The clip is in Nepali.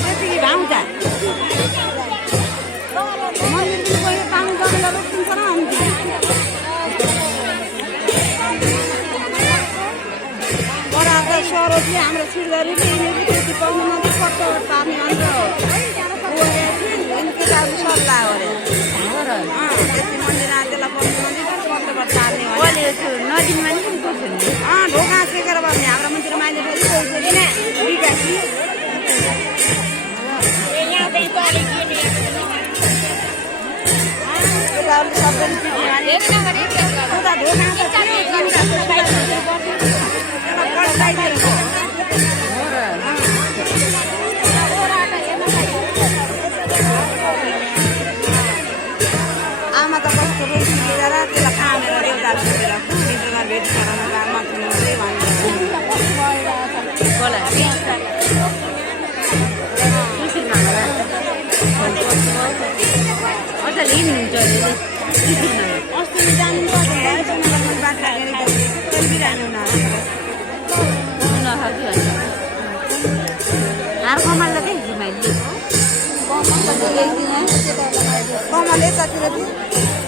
त्यतिकै भाउँछ मन्दिर पनि पानी जमेर रोकिन्छ र बडा सरोजले हाम्रो सिलगढीले यिनीहरूले त्यति पाउनु मात्रै पट्ट पार्ने अन्त केटाहरू सल्लाह गरे त्यति मन्दिर त्यसलाई पाउनु मात्रै पट्टबाट पार्ने नदीमा नि ढोका सेकेर भन्ने हाम्रो मन्दिर माइले विकासी आमा त कस्तो रोटी लिएर त्यसलाई खानेर एउटा भित्रमा भेट अस्ति जानु कमाल कमाल यतातिर